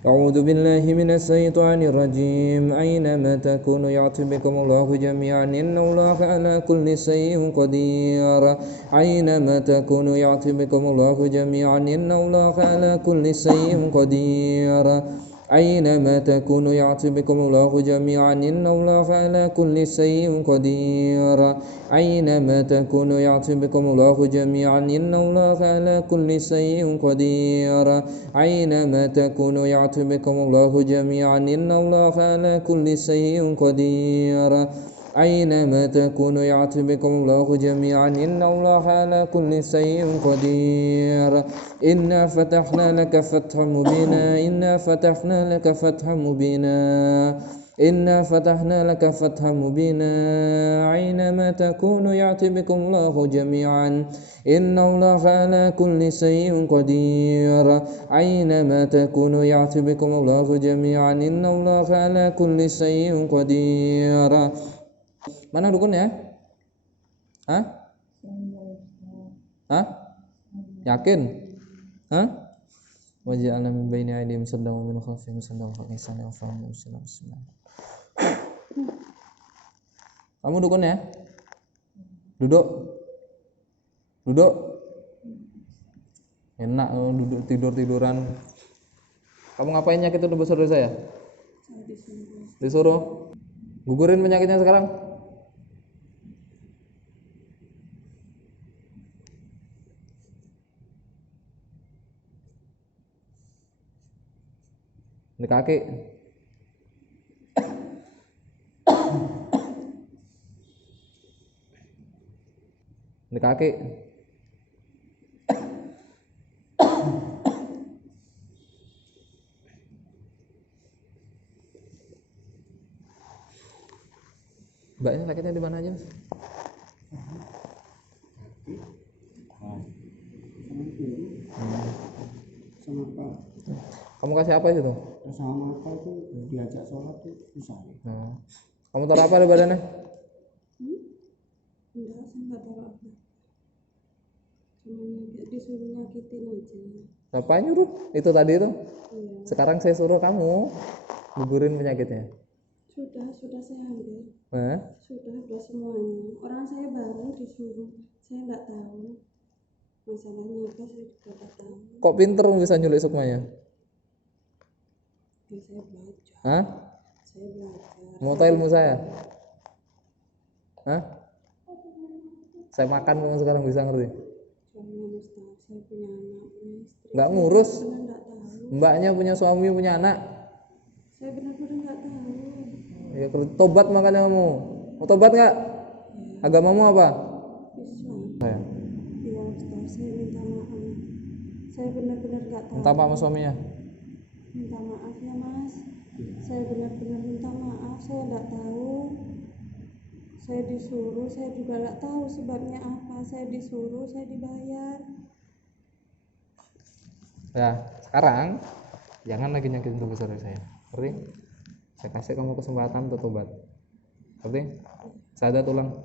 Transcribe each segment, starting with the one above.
أعوذ بالله من الشيطان الرجيم أينما تكونوا يأتي بكم الله جميعا إن الله على كل شيء قدير أينما تكونوا يأتي بكم الله جميعا إن الله على كل شيء قدير أينما تكونوا يأتي بكم الله جميعا إن الله على كل شيء قدير أينما تكونوا يأتي بكم الله جميعا إن الله على كل شيء قدير أينما تكونوا يأتي بكم الله جميعا إن الله على كل شيء قدير أينما تكونوا يأتي بكم الله جميعا إن الله على كل شيء قدير إنا فتحنا لك فتحا مبينا إنا فتحنا لك فتحا مبينا إنا فتحنا لك فتحا مبينا أينما تكونوا يأتي بكم الله جميعا إن الله على كل شيء قدير أينما تكونوا يأتي بكم الله جميعا إن الله على كل شيء قدير. Mana dukunnya? Hah? Hah? Yakin? Hah? Waj'alna min baini aydihim saddan wa min khalfihim saddan fa kayfa yaf'alun bismillah. Kamu dukun ya? Duduk. Duduk. Enak duduk tidur-tiduran. Kamu ngapain nyakit itu besar dari saya? Disuruh. Gugurin penyakitnya sekarang. Di kaki. Di kaki. Mbaknya sakitnya di mana aja, Mas? Sama apa? Kamu kasih apa itu? Sama apa itu diajak sholat tuh bisa. Kamu taruh apa di badannya? Enggak, saya nggak tahu apa. Cuma disuruh nyakitin aja. Apa nyuruh? Itu tadi itu? Iya. Sekarang saya suruh kamu gugurin penyakitnya. Sudah saya ambil. Sudah semuanya. Orang saya baru disuruh, saya nggak tahu masalahnya apa, saya juga nggak tahu. Kok pinter bisa nyulik sukmanya? Ya, saya belajar. Hah? Saya belajar. Mau tahu ilmu saya? Hah? Saya makan kamu sekarang bisa ngerti? Soalnya Ustaz, saya punya anak, punya istri. Nggak ngurus. Saya benar nggak tahu. Mbaknya punya suami, punya anak. Saya benar-benar nggak tahu. Ya, tobat makanya kamu. Mau tobat nggak? Agamamu apa? Islam. Saya. Iya Ustaz, saya minta maaf. Saya benar-benar nggak tahu. Minta maaf sama suaminya. Minta maaf ya Mas. Saya benar-benar minta maaf. Saya nggak tahu. Saya disuruh, saya juga nggak tahu sebabnya apa. Saya disuruh, saya dibayar. Ya, sekarang jangan lagi nyakitin tubuh saudara saya. Ngerti? Saya kasih kamu kesempatan untuk tobat. Ngerti? Sadat ulang.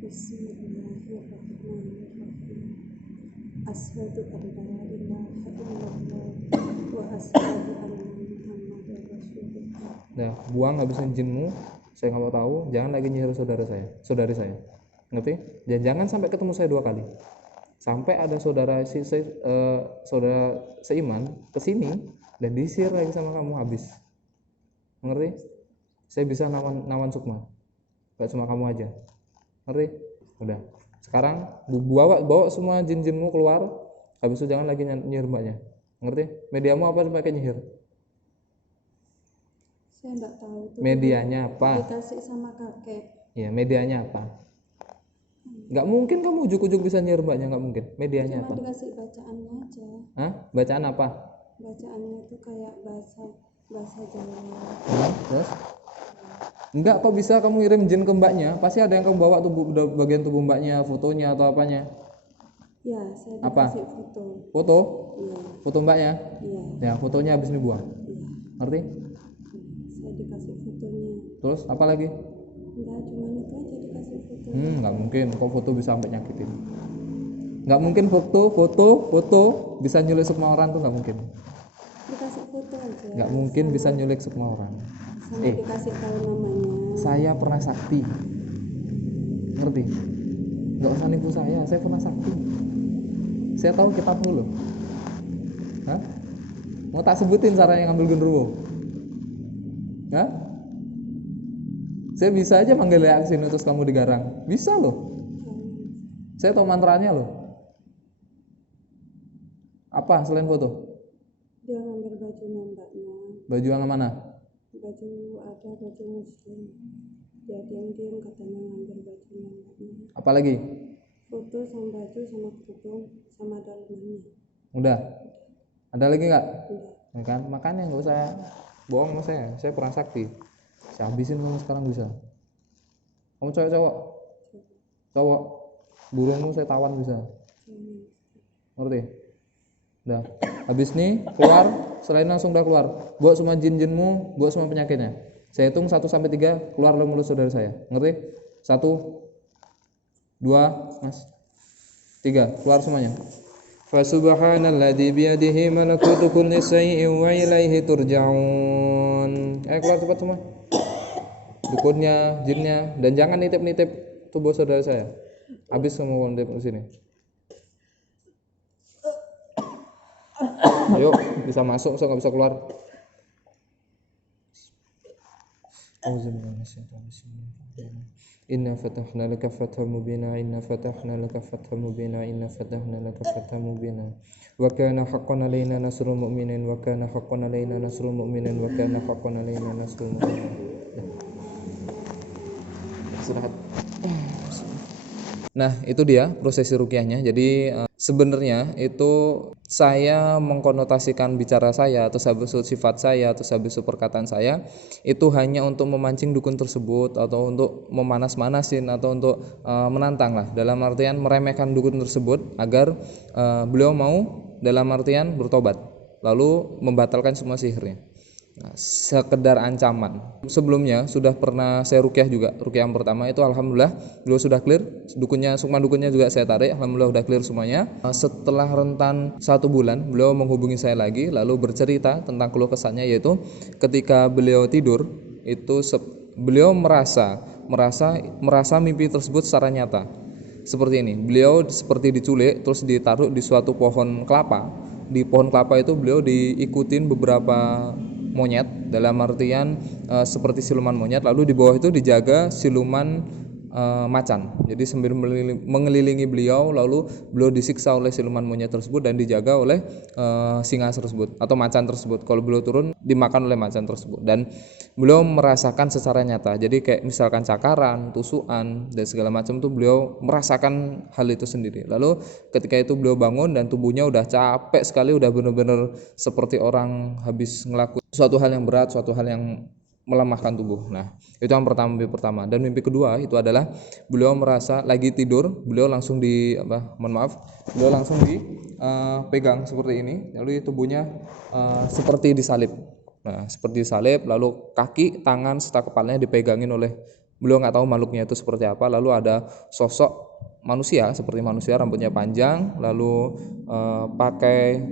Bismillahirrahmanirrahim. Asyhadu an la ilaha illallah wa asyhadu anna Muhammadar Rasulullah. Nah, buang habisin jinmu. Saya nggak mau tahu. Jangan lagi nyihir saudari saya. Ngerti? Dan jangan sampai ketemu saya 2 kali. Sampai ada saudara seiman kesini dan disihir lagi sama kamu habis. Ngerti? Saya bisa nawan sukma. Gak cuma kamu aja. Ngerti? Udah. Sekarang bawa semua jin-jinmu keluar. Habis itu jangan lagi nyihir mbaknya. Ngerti? Mediamu apa pakai nyihir? Saya nggak tahu tuh. Medianya apa? Dikasih sama kakek. Ya, medianya apa? Nggak mungkin kamu ujuk-ujuk bisa nyihir mbaknya, nggak mungkin. Medianya Cuma apa? dikasih bacaannya aja. Hah? Bacaan apa? Bacaannya itu kayak bahasa Jawa. Terus? Enggak, kok bisa kamu ngirim jin ke mbaknya? Pasti ada yang kamu bawa tuh bagian tubuh mbaknya, fotonya atau apanya? Ya, saya Apa? dikasih foto. Foto? Iya, Foto mbaknya? iya, Ya, fotonya habis dibuang. iya. Ngerti? Saya dikasih fotonya. Terus apa lagi? Enggak, cuma itu aja dikasih foto. Nggak mungkin. Kok foto bisa sampai nyakitin? Nggak mungkin foto bisa nyulik semua orang tuh nggak mungkin. Dikasih foto aja. Nggak mungkin bisa nyulik semua orang. Sama dikasih tahu namanya. Saya pernah sakti, ngerti? Nggak usah nipu saya pernah sakti. Saya tahu kitabmu loh. Hah? Mau tak sebutin caranya ngambil genderuwo? Hah? Saya bisa aja manggil Lea kesini terus kamu digarang. Bisa loh. Saya tahu mantranya loh. Apa selain foto? Dia ngambil bajunya mbaknya. Baju yang mana? Baju ada baju muslim. Dia diam-diam katanya ngambil bajunya mbaknya. Apalagi? Foto sama baju sama kerudung sama dalemannya. Udah. Ada lagi nggak? Udah. Ya kan? Makanya nggak usah bohong sama saya. Saya pernah sakti. Saya habisin kamu sekarang bisa. Kamu cowok? Cowok. Burungmu saya tawan bisa. Ngerti? Udah. Habis nih keluar, selain langsung udah keluar. Bawa semua jin-jinmu, bawa semua penyakitnya. Saya hitung 1 sampai 3 keluar dari mulut saudara saya. Ngerti? 1 2 Mas. 3 keluar semuanya. Fa subhanalladzi biyadihi malakutu kulli syai'in wa ilaihi turja'un. Keluar cepat semua. Dukunnya, jinnya, dan jangan nitip-nitip tubuh saudara saya. Habis semua nitip di sini. Ayo, bisa masuk, so nggak bisa keluar. Inna fatahna laka fathan mubina, inna fatahna laka fathan mubina, inna fatahna laka fathan mubina. Wa kana haqqan alaina nasrul mu'minin, wa kana haqqan alaina nasrul mu'minin, wa kana haqqan alaina nasrul mu'minin. Istirahat. Nah, itu dia prosesi ruqyahnya. Jadi sebenarnya itu saya mengkonotasikan bicara saya atau sabusut sifat saya atau sabusut perkataan saya itu hanya untuk memancing dukun tersebut atau untuk memanas-manasin atau untuk menantang lah, dalam artian meremehkan dukun tersebut agar beliau mau dalam artian bertobat lalu membatalkan semua sihirnya. Nah, sekedar ancaman. Sebelumnya sudah pernah saya ruqyah juga. Ruqyah yang pertama itu alhamdulillah beliau sudah clear. Dukunnya, sukma dukunnya juga saya tarik. Alhamdulillah sudah clear semuanya. Setelah rentan 1 bulan beliau menghubungi saya lagi lalu bercerita tentang keluh kesahnya, yaitu ketika beliau tidur itu beliau merasa mimpi tersebut secara nyata. Seperti ini. Beliau seperti diculik terus ditaruh di suatu pohon kelapa. Di pohon kelapa itu beliau diikutin beberapa monyet, dalam artian seperti siluman monyet, lalu di bawah itu dijaga siluman macan. Jadi sambil mengelilingi beliau, lalu beliau disiksa oleh siluman monyet tersebut dan dijaga oleh singa tersebut atau macan tersebut. Kalau beliau turun dimakan oleh macan tersebut, dan beliau merasakan secara nyata. Jadi kayak misalkan cakaran, tusukan dan segala macam tuh beliau merasakan hal itu sendiri. Lalu ketika itu beliau bangun dan tubuhnya udah capek sekali, udah benar-benar seperti orang habis ngelakuin suatu hal yang berat, suatu hal yang melemahkan tubuh. Nah, itu yang mimpi pertama. Dan mimpi kedua itu adalah beliau merasa lagi tidur, beliau langsung beliau langsung dipegang seperti ini, lalu tubuhnya seperti disalib. Nah, seperti disalib, lalu kaki, tangan serta kepalanya dipegangin oleh beliau, nggak tahu makhluknya itu seperti apa. Lalu ada sosok manusia seperti manusia, rambutnya panjang, lalu pakai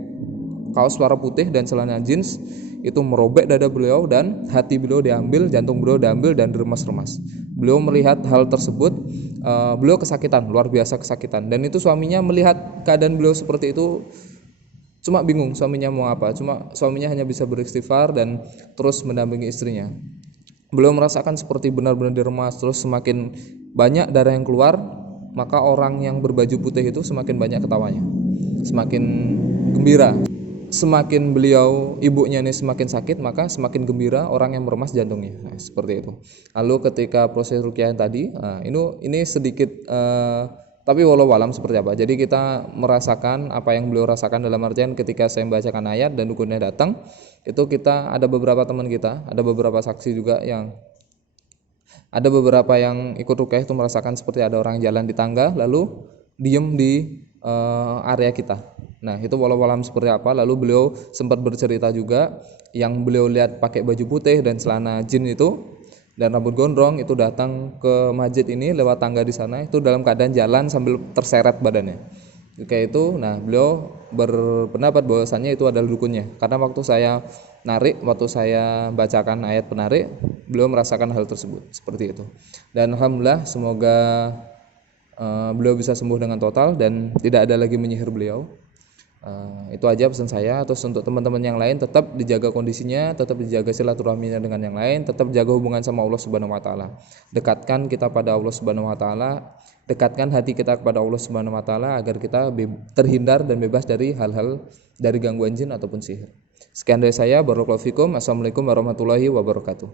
kaos warna putih dan celana jeans, itu merobek dada beliau dan hati beliau diambil, jantung beliau diambil dan diremas-remas. Beliau melihat hal tersebut, beliau kesakitan, luar biasa kesakitan. Dan itu suaminya melihat keadaan beliau seperti itu cuma bingung suaminya mau apa. Cuma suaminya hanya bisa beristighfar dan terus mendampingi istrinya. Beliau merasakan seperti benar-benar diremas, terus semakin banyak darah yang keluar, maka orang yang berbaju putih itu semakin banyak ketawanya, semakin gembira. Semakin beliau, ibunya ini semakin sakit, maka semakin gembira orang yang meremas jantungnya. Nah, seperti itu. Lalu ketika proses ruqyah tadi, ini sedikit tapi walau alam seperti apa. Jadi kita merasakan apa yang beliau rasakan, dalam artian ketika saya membacakan ayat dan dukunnya datang, itu kita ada beberapa teman kita, ada beberapa saksi juga yang ada beberapa yang ikut ruqyah itu merasakan seperti ada orang jalan di tangga lalu diem di area kita. Nah, itu walau alam seperti apa. Lalu beliau sempat bercerita juga yang beliau lihat pakai baju putih dan celana jin itu dan rambut gondrong itu datang ke masjid ini lewat tangga di sana, itu dalam keadaan jalan sambil terseret badannya. Ketika itu, nah beliau berpendapat bahwasannya itu adalah dukunnya. Karena waktu saya bacakan ayat penarik, beliau merasakan hal tersebut seperti itu. Dan alhamdulillah semoga beliau bisa sembuh dengan total dan tidak ada lagi menyihir beliau. Itu aja pesan saya. Terus untuk teman-teman yang lain tetap dijaga kondisinya, tetap dijaga silaturahminya dengan yang lain, tetap jaga hubungan sama Allah Subhanahu wa taala. Dekatkan kita pada Allah Subhanahu wa taala, dekatkan hati kita kepada Allah Subhanahu wa taala agar kita terhindar dan bebas dari hal-hal dari gangguan jin ataupun sihir. Sekian dari saya, barakallahu fikum. Assalamualaikum warahmatullahi wabarakatuh.